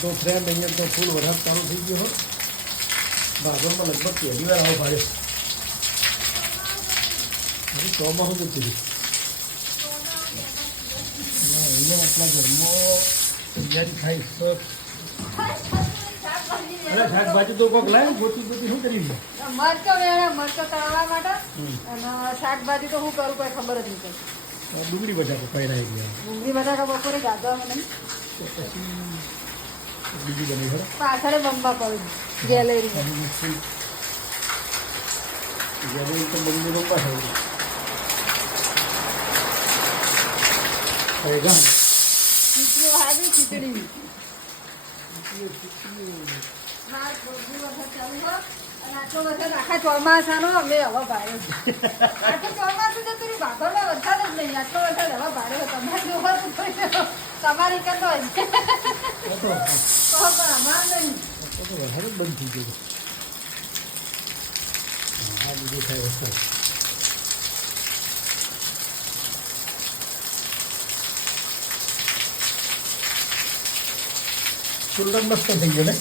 તો ફ્રેન્ડ અહીંયા તો ફૂલ વરસાદ ચાલુ થઈ ગયો હો. ભાગોળમાં લગભગ પહેલી વાર આવો ભાડે. હજી ચોમાસું જતું રહ્યું. અહીંયા આપણા ઘરમાં તૈયારી થાય તો શાકભાજી તો કોઈક લાવી ગોતી શું કરી મરચો વેણા મરચો તળવા માટે અને શાકભાજી તો હું કરું કઈ ખબર જ નહીં પડતી. ડુંગળી બટાકા પહેરાઈ ગયા. ડુંગળી બટાકા બપોરે ગાધવા મને બીજી બની ખરા પાછળ બંબા પડ્યું ગેલેરી ગેલેરી તો બની બંબા થઈ ગઈ. ખીચડી હાજી ખીચડી આટલો વરસાદ આખા ચોમાસાનો અમે હવા ભાડે આખું ચોમાસું જતું રહ્યું ભાગોળમાં વરસાદ જ નહીં આટલો વરસાદ હવા ભાડે તમારે જોવા તમારી કરતો હોય પણ અમારે નહીં વરસાદ બંધ થઈ ગયો. હા બીજું થાય વરસાદ. ચૂલર મસ્ત થઈ ગયો ને.